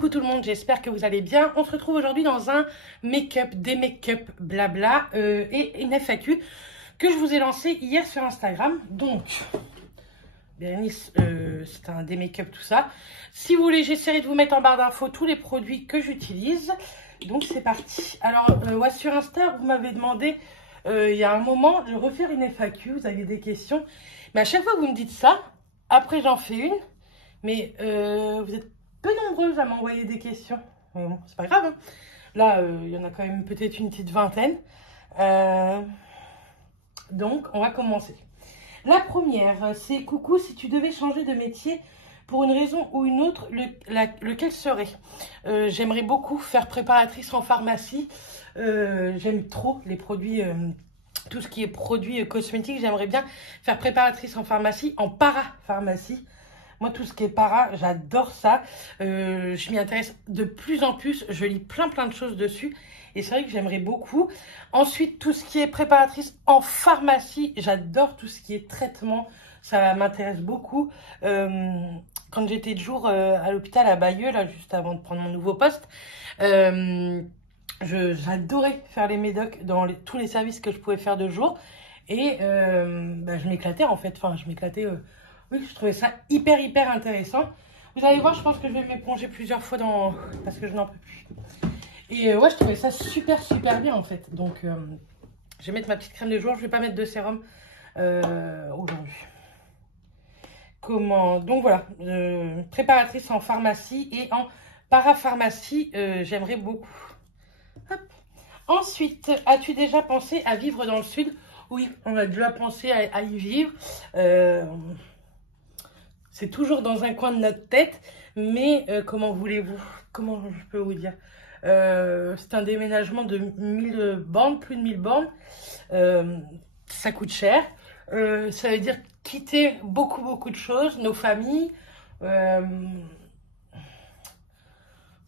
Coucou tout le monde, j'espère que vous allez bien. On se retrouve aujourd'hui dans un make-up, des make-up blabla et une FAQ que je vous ai lancé hier sur Instagram. Donc, Bérénice, c'est un des make-up tout ça. Si vous voulez, j'essaierai de vous mettre en barre d'infos tous les produits que j'utilise. Donc c'est parti. Alors, ouais, sur Insta, vous m'avez demandé il y a un moment de refaire une FAQ, vous aviez des questions. Mais à chaque fois que vous me dites ça, après j'en fais une. Mais vous êtes peu nombreuses à m'envoyer des questions. Mais bon, c'est pas grave. Hein. Là, il y en a quand même peut-être une petite vingtaine. Donc, on va commencer. La première, c'est coucou, si tu devais changer de métier pour une raison ou une autre, lequel serait? J'aimerais beaucoup faire préparatrice en pharmacie. J'aime trop les produits, tout ce qui est produits cosmétiques. J'aimerais bien faire préparatrice en pharmacie, en parapharmacie. Moi, tout ce qui est para, j'adore ça. Je m'y intéresse de plus en plus. Je lis plein de choses dessus. Et c'est vrai que j'aimerais beaucoup. Ensuite, tout ce qui est préparatrice en pharmacie, j'adore tout ce qui est traitement. Ça m'intéresse beaucoup. Quand j'étais de jour à l'hôpital à Bayeux, là, juste avant de prendre mon nouveau poste, j'adorais faire les médocs dans tous les services que je pouvais faire de jour. Et je m'éclatais en fait. Enfin, je m'éclatais... Oui, je trouvais ça hyper intéressant. Vous allez voir, je pense que je vais m'éponger plusieurs fois parce que je n'en peux plus. Et ouais, je trouvais ça super bien en fait. Donc, je vais mettre ma petite crème de jour. Je vais pas mettre de sérum aujourd'hui. Donc voilà, préparatrice en pharmacie et en parapharmacie, j'aimerais beaucoup. Hop. Ensuite, as-tu déjà pensé à vivre dans le sud? Oui, on a déjà pensé à y vivre. C'est toujours dans un coin de notre tête, mais comment voulez-vous? Comment je peux vous dire? C'est un déménagement de 1000 bornes, plus de 1000 bornes. Ça coûte cher. Ça veut dire quitter beaucoup de choses, nos familles,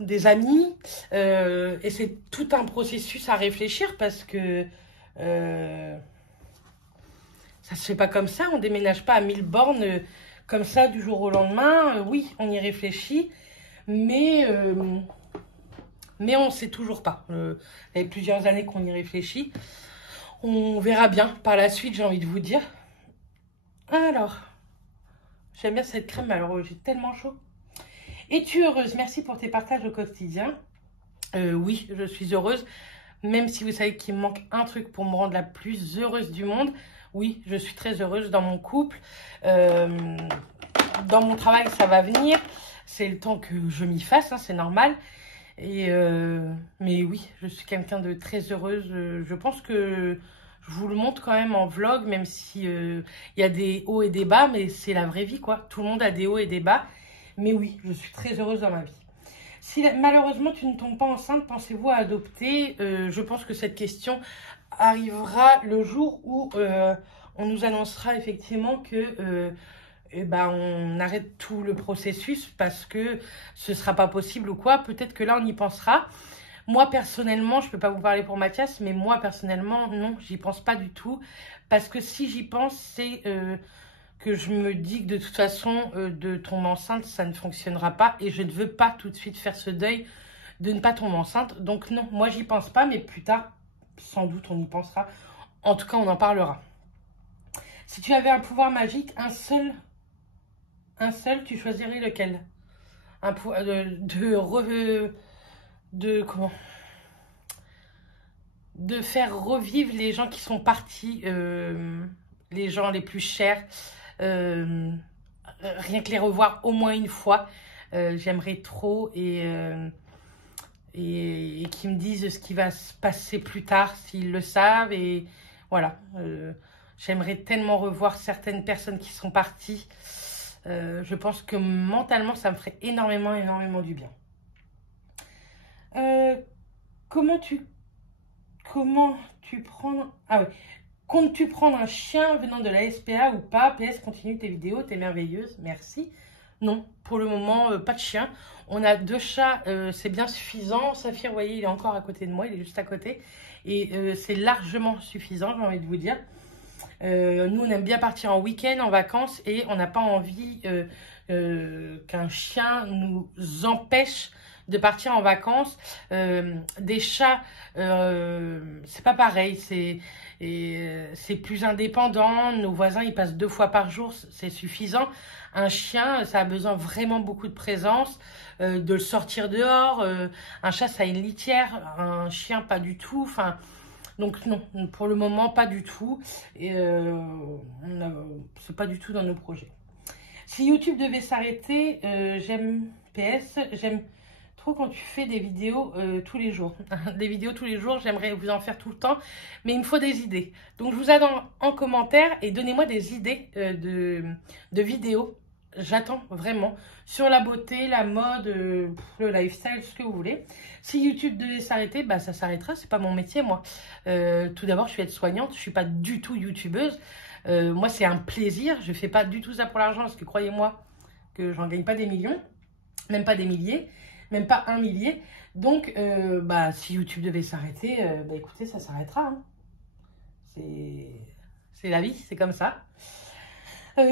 des amis. Et c'est tout un processus à réfléchir parce que ça se fait pas comme ça. On déménage pas à 1000 bornes. Comme ça, du jour au lendemain, oui, on y réfléchit, mais on ne sait toujours pas. Il y a plusieurs années qu'on y réfléchit. On verra bien par la suite, j'ai envie de vous dire. Alors, j'aime bien cette crème, alors j'ai tellement chaud. Es-tu heureuse? Merci pour tes partages au quotidien. Oui, je suis heureuse, même si vous savez qu'il me manque un truc pour me rendre la plus heureuse du monde. Oui, je suis très heureuse dans mon couple. Dans mon travail, ça va venir. C'est le temps que je m'y fasse, hein, c'est normal. Mais oui, je suis quelqu'un de très heureuse. Je pense que je vous le montre quand même en vlog, même si y a des hauts et des bas, mais c'est la vraie vie, quoi. Tout le monde a des hauts et des bas. Mais oui, je suis très heureuse dans ma vie. Si malheureusement tu ne tombes pas enceinte, pensez-vous à adopter? Je pense que cette question arrivera le jour où on nous annoncera effectivement que on arrête tout le processus parce que ce sera pas possible ou quoi. Peut-être que là on y pensera. Moi personnellement, je peux pas vous parler pour Mathias, mais moi personnellement non, j'y pense pas du tout parce que si j'y pense, c'est que je me dis que de toute façon de tomber enceinte ça ne fonctionnera pas et je ne veux pas tout de suite faire ce deuil de ne pas tomber enceinte. Donc non, moi j'y pense pas, mais plus tard sans doute on y pensera. En tout cas on en parlera. Si tu avais un pouvoir magique, un seul, tu choisirais lequel? Un pouvoir de faire revivre les gens qui sont partis, les gens les plus chers, rien que les revoir au moins une fois. J'aimerais trop et qu'ils me disent ce qui va se passer plus tard s'ils le savent. Et voilà, j'aimerais tellement revoir certaines personnes qui sont parties. Je pense que mentalement, ça me ferait énormément du bien. Comment tu prends... Ah oui. Comptes-tu prendre un chien venant de la SPA ou pas? PS, continue tes vidéos, t'es merveilleuse. Merci. Non, pour le moment, pas de chien. On a 2 chats, c'est bien suffisant. Saphir, vous voyez, il est encore à côté de moi, il est juste à côté. Et c'est largement suffisant, j'ai envie de vous dire. Nous, on aime bien partir en week-end, en vacances, et on n'a pas envie qu'un chien nous empêche de partir en vacances. Des chats, c'est pas pareil, c'est plus indépendant. Nos voisins, ils passent 2 fois par jour, c'est suffisant. Un chien, ça a besoin vraiment beaucoup de présence, de le sortir dehors. Un chat, ça a une litière, un chien, pas du tout. Enfin, donc non, pour le moment, pas du tout. Et c'est pas du tout dans nos projets. Si YouTube devait s'arrêter, j'aime trop quand tu fais des vidéos tous les jours. Des vidéos tous les jours, j'aimerais vous en faire tout le temps, mais il me faut des idées. Donc je vous attends en commentaire et donnez-moi des idées de vidéos. J'attends vraiment sur la beauté, la mode, le lifestyle, ce que vous voulez. Si YouTube devait s'arrêter, bah ça s'arrêtera. C'est pas mon métier, moi. Tout d'abord, je suis aide-soignante. Je suis pas du tout youtubeuse. Moi, c'est un plaisir. Je fais pas du tout ça pour l'argent parce que croyez-moi que j'en gagne pas des millions, même pas des milliers, même pas un millier. Donc, bah si YouTube devait s'arrêter, bah écoutez, ça s'arrêtera. Hein. C'est la vie, c'est comme ça.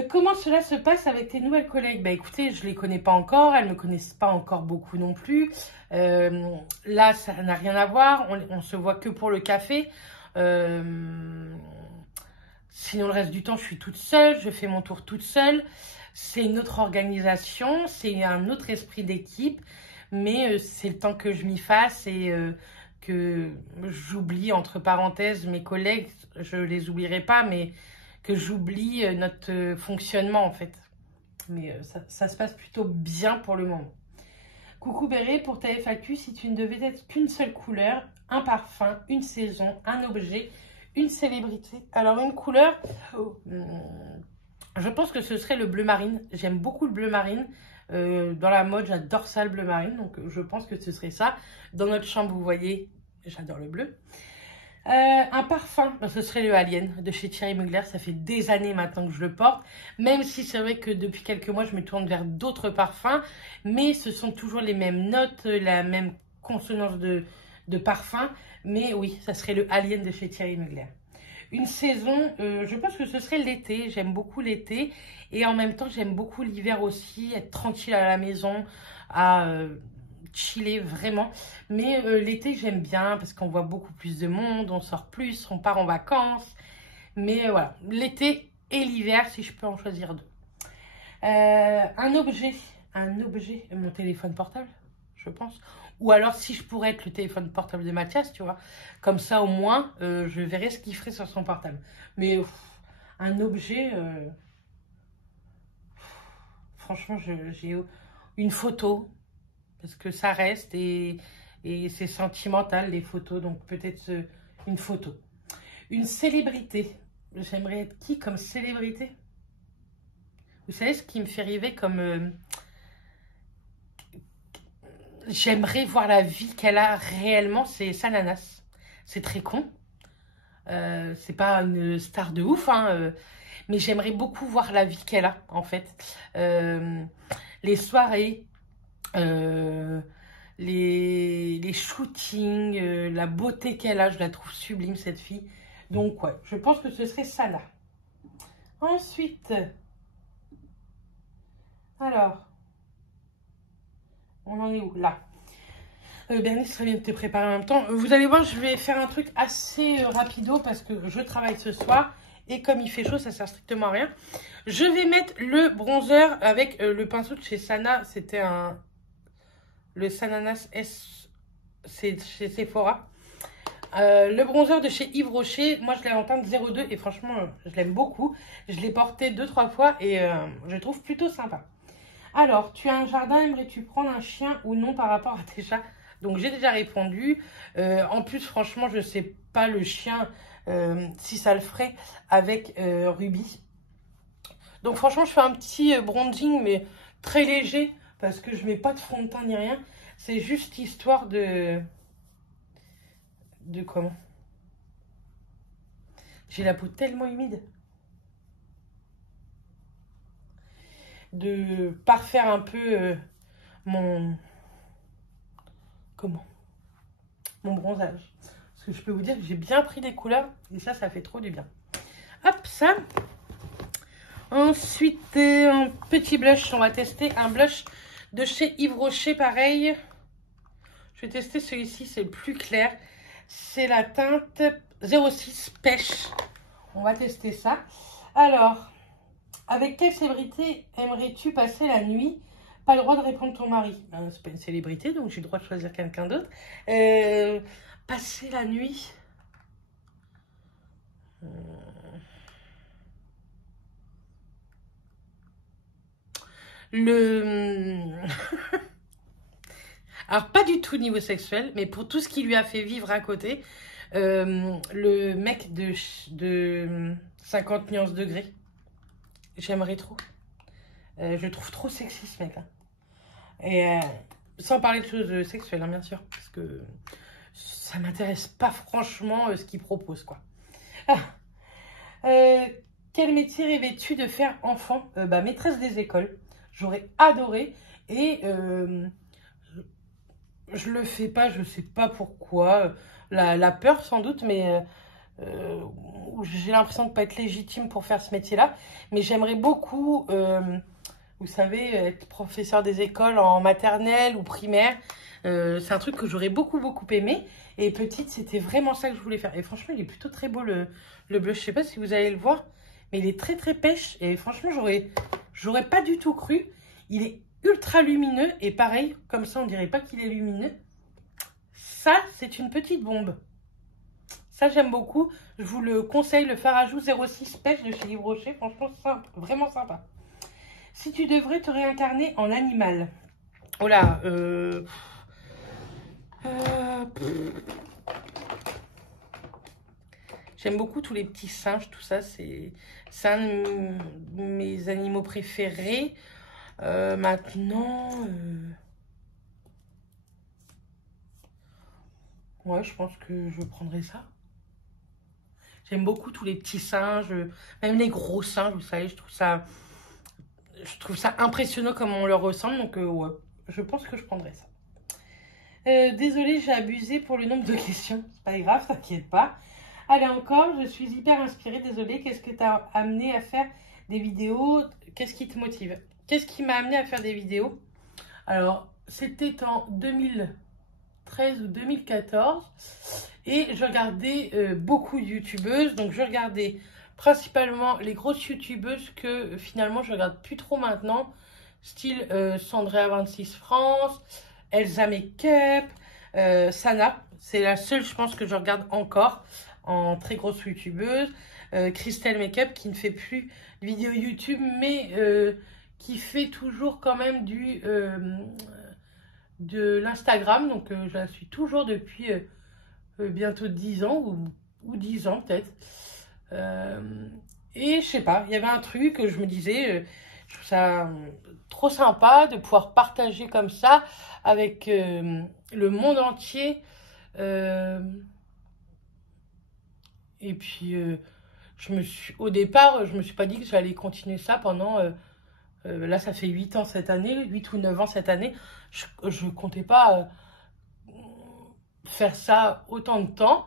Comment cela se passe avec tes nouvelles collègues? Bah écoutez, je ne les connais pas encore, elles ne me connaissent pas encore beaucoup non plus. Là, ça n'a rien à voir, on se voit que pour le café. Sinon, le reste du temps, je suis toute seule, je fais mon tour toute seule. C'est une autre organisation, c'est un autre esprit d'équipe, mais c'est le temps que je m'y fasse et que j'oublie, entre parenthèses, mes collègues. Je les oublierai pas, mais que j'oublie notre fonctionnement en fait. Mais ça se passe plutôt bien pour le moment. Coucou Béré, pour ta FAQ, si tu ne devais être qu'une seule couleur, un parfum, une saison, un objet, une célébrité. Alors une couleur, je pense que ce serait le bleu marine. J'aime beaucoup le bleu marine. Dans la mode, j'adore ça le bleu marine. Donc je pense que ce serait ça. Dans notre chambre, vous voyez, j'adore le bleu. Un parfum, ce serait le Alien de chez Thierry Mugler. Ça fait des années maintenant que je le porte, même si c'est vrai que depuis quelques mois je me tourne vers d'autres parfums, mais ce sont toujours les mêmes notes, la même consonance de parfum. Mais oui, ça serait le Alien de chez Thierry Mugler. Une saison, je pense que ce serait l'été. J'aime beaucoup l'été et en même temps j'aime beaucoup l'hiver aussi, être tranquille à la maison, à chiller vraiment. Mais l'été j'aime bien parce qu'on voit beaucoup plus de monde, on sort plus, on part en vacances. Mais voilà, l'été et l'hiver si je peux en choisir deux. Un objet, mon téléphone portable, je pense. Ou alors si je pourrais être le téléphone portable de Mathias, tu vois. Comme ça au moins, je verrai ce qu'il ferait sur son portable. Mais un objet, franchement, j'ai une photo. Parce que ça reste et c'est sentimental les photos. Donc peut-être une photo. Une célébrité. J'aimerais être qui comme célébrité? Vous savez ce qui me fait rêver comme... j'aimerais voir la vie qu'elle a réellement, c'est Sananas. C'est très con. C'est pas une star de ouf, hein, mais j'aimerais beaucoup voir la vie qu'elle a, en fait. Les soirées, les shootings, la beauté qu'elle a, je la trouve sublime, cette fille. Donc, ouais, je pense que ce serait ça, là. Ensuite, alors... on en est où? Là. Bernice, très bien de te préparer en même temps. Vous allez voir, je vais faire un truc assez rapido parce que je travaille ce soir. Et comme il fait chaud, ça sert strictement à rien. Je vais mettre le bronzer avec le pinceau de chez Sana. C'était le Sananas S. C'est chez Sephora. Le bronzer de chez Yves Rocher. Moi, je l'ai en teinte 02 et franchement, je l'aime beaucoup. Je l'ai porté 2-3 fois et je le trouve plutôt sympa. Alors, tu as un jardin, aimerais-tu prendre un chien ou non par rapport à tes chats? Donc, j'ai déjà répondu. En plus, franchement, je ne sais pas le chien, si ça le ferait avec Ruby. Donc, franchement, je fais un petit bronzing, mais très léger, parce que je ne mets pas de fond de teint ni rien. C'est juste histoire de comment? J'ai la peau tellement humide. De parfaire un peu mon bronzage. Parce que je peux vous dire que j'ai bien pris des couleurs et ça fait trop du bien. Hop, ça. Ensuite, un petit blush. On va tester un blush de chez Yves Rocher, pareil. Je vais tester celui-ci, c'est le plus clair. C'est la teinte 06 Pêche. On va tester ça. Alors, avec quelle célébrité aimerais-tu passer la nuit? Pas le droit de répondre ton mari. C'est pas une célébrité, donc j'ai le droit de choisir quelqu'un d'autre. Passer la nuit. Alors, pas du tout niveau sexuel, mais pour tout ce qui lui a fait vivre à côté, le mec de 50 nuances degrés, j'aimerais trop. Je le trouve trop sexy, ce mec-là. Et sans parler de choses sexuelles, hein, bien sûr, parce que ça m'intéresse pas franchement ce qu'il propose, quoi. Quel métier rêvais-tu de faire enfant? Maîtresse des écoles. J'aurais adoré. Et je le fais pas, je sais pas pourquoi. La peur, sans doute, mais j'ai l'impression de pas être légitime pour faire ce métier-là. Mais j'aimerais beaucoup, vous savez, être professeur des écoles en maternelle ou primaire. C'est un truc que j'aurais beaucoup aimé. Et petite, c'était vraiment ça que je voulais faire. Et franchement, il est plutôt très beau, le blush. Je sais pas si vous allez le voir, mais il est très pêche. Et franchement, j'aurais pas du tout cru. Il est ultra lumineux. Et pareil, comme ça, on dirait pas qu'il est lumineux. Ça, c'est une petite bombe. Ça, j'aime beaucoup. Je vous le conseille, le fard à joues 06 Pêche de chez Yves Rocher. Franchement, c'est vraiment sympa. Si tu devrais te réincarner en animal. Oh là, j'aime beaucoup tous les petits singes, tout ça. C'est un de mes animaux préférés. Maintenant, ouais, je pense que je prendrais ça. J'aime beaucoup tous les petits singes, même les gros singes, vous savez, je trouve ça impressionnant comme on leur ressemble. Donc, ouais, je pense que je prendrais ça. Désolée, j'ai abusé pour le nombre de questions. C'est pas grave, t'inquiète pas. Allez, encore, je suis hyper inspirée. Désolée, qu'est-ce que t'as amené à faire des vidéos? Qu'est-ce qui te motive? Qu'est-ce qui m'a amené à faire des vidéos? Alors, c'était en 2013 ou 2014. Et je regardais beaucoup de youtubeuses. Donc, je regardais principalement les grosses youtubeuses que finalement, je regarde plus trop maintenant. Style Sandrea26 France, Elsa Makeup, Sana. C'est la seule, je pense, que je regarde encore en très grosse youtubeuse. Christelle Makeup qui ne fait plus de vidéos YouTube, mais qui fait toujours quand même de l'Instagram. Donc, je la suis toujours depuis bientôt 10 ans ou 10 ans peut-être. Et je sais pas, il y avait un truc que je me disais, je trouve ça trop sympa de pouvoir partager comme ça avec le monde entier. Et puis, au départ, je me suis pas dit que j'allais continuer ça pendant... là, ça fait 8 ans cette année, 8 ou 9 ans cette année. Je comptais pas faire ça autant de temps.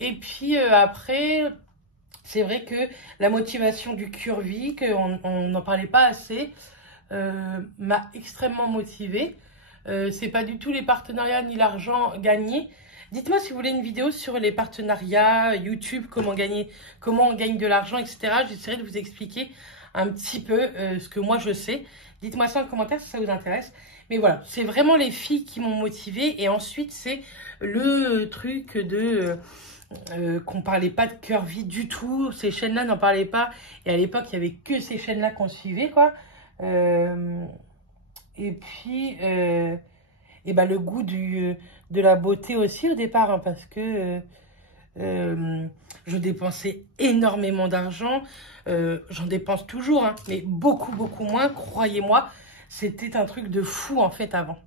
Et puis, après... C'est vrai que la motivation du curvy, qu'on n'en parlait pas assez, m'a extrêmement motivée. C'est pas du tout les partenariats ni l'argent gagné. Dites-moi si vous voulez une vidéo sur les partenariats, YouTube, comment on gagne de l'argent, etc. J'essaierai de vous expliquer un petit peu ce que moi je sais. Dites-moi ça en commentaire si ça vous intéresse. Mais voilà, c'est vraiment les filles qui m'ont motivée. Et ensuite, c'est le truc de... qu'on parlait pas de curvy du tout, ces chaînes-là n'en parlaient pas, et à l'époque il y avait que ces chaînes-là qu'on suivait, quoi. Et puis le goût de la beauté aussi au départ, hein, parce que je dépensais énormément d'argent, j'en dépense toujours, hein, mais beaucoup moins, croyez-moi, c'était un truc de fou en fait avant.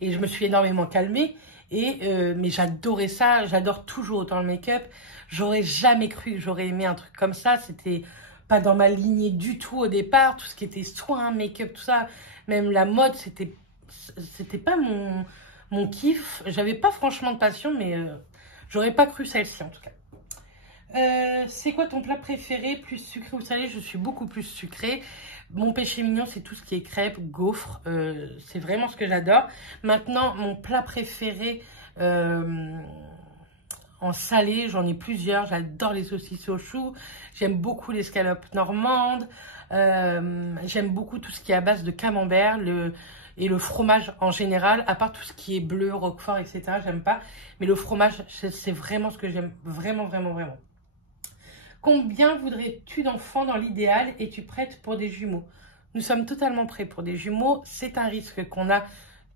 Et je me suis énormément calmée. Mais j'adorais ça, j'adore toujours autant le make-up. J'aurais jamais cru que j'aurais aimé un truc comme ça. C'était pas dans ma lignée du tout au départ. Tout ce qui était soin, make-up, tout ça, même la mode, c'était pas mon kiff. J'avais pas franchement de passion, mais j'aurais pas cru celle-ci en tout cas. C'est quoi ton plat préféré, plus sucré ou salé? Je suis beaucoup plus sucrée. Mon péché mignon, c'est tout ce qui est crêpes, gaufres. C'est vraiment ce que j'adore. Maintenant, mon plat préféré en salé, j'en ai plusieurs. J'adore les saucisses au chou. J'aime beaucoup l'escalope normande. J'aime beaucoup tout ce qui est à base de camembert et le fromage en général. À part tout ce qui est bleu, roquefort, etc. J'aime pas. Mais le fromage, c'est vraiment ce que j'aime. Vraiment, vraiment, vraiment. Combien voudrais-tu d'enfants dans l'idéal? Es-tu prête pour des jumeaux? Nous sommes totalement prêts pour des jumeaux. C'est un risque qu'on a,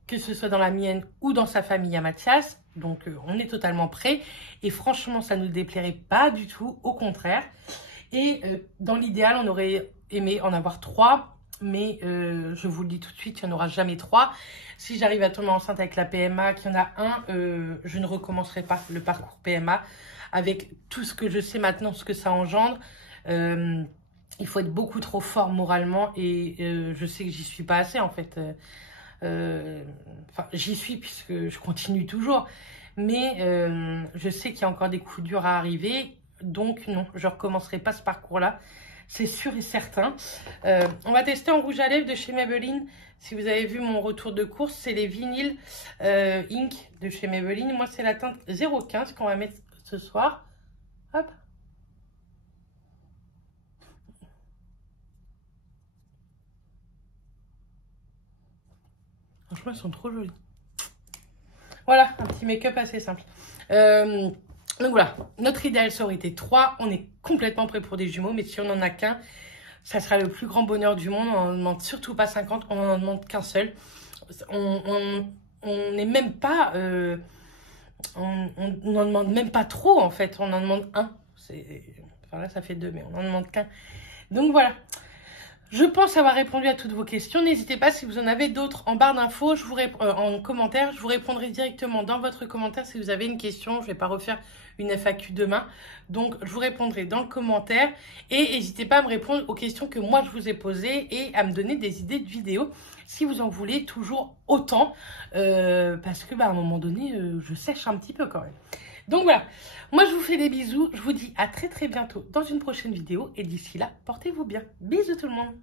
que ce soit dans la mienne ou dans sa famille à Mathias. Donc, on est totalement prêts. Et franchement, ça ne nous déplairait pas du tout. Au contraire. Et dans l'idéal, on aurait aimé en avoir 3. Mais je vous le dis tout de suite, il n'y en aura jamais 3. Si j'arrive à tomber enceinte avec la PMA, qu'il y en a un, je ne recommencerai pas le parcours PMA. Avec tout ce que je sais maintenant, ce que ça engendre, il faut être beaucoup trop fort moralement et je sais que j'y suis pas assez en fait. Enfin, j'y suis puisque je continue toujours, mais je sais qu'il y a encore des coups durs à arriver, donc non, je recommencerai pas ce parcours-là, c'est sûr et certain. On va tester en rouge à lèvres de chez Maybelline. Si vous avez vu mon retour de course, c'est les vinyles Ink de chez Maybelline. Moi, c'est la teinte 015 qu'on va mettre ce soir. Hop. Franchement, elles sont trop jolies. Voilà, un petit make-up assez simple. Donc voilà, notre idéal, ça aurait été 3. On est complètement prêt pour des jumeaux, mais si on n'en a qu'un, ça sera le plus grand bonheur du monde. On n'en demande surtout pas 50, on n'en demande qu'un seul. On n'est même pas... on n'en demande même pas trop en fait, on en demande un. Enfin là ça fait 2, mais on n'en demande qu'un. Donc voilà, je pense avoir répondu à toutes vos questions. N'hésitez pas si vous en avez d'autres en barre d'infos, en commentaire. Je vous répondrai directement dans votre commentaire si vous avez une question. Je ne vais pas refaire une FAQ demain. Donc je vous répondrai dans le commentaire. Et n'hésitez pas à me répondre aux questions que moi je vous ai posées et à me donner des idées de vidéos si vous en voulez toujours autant. Parce que à un moment donné, je sèche un petit peu quand même. Donc voilà, moi je vous fais des bisous. Je vous dis à très très bientôt dans une prochaine vidéo. Et d'ici là, portez-vous bien. Bisous tout le monde.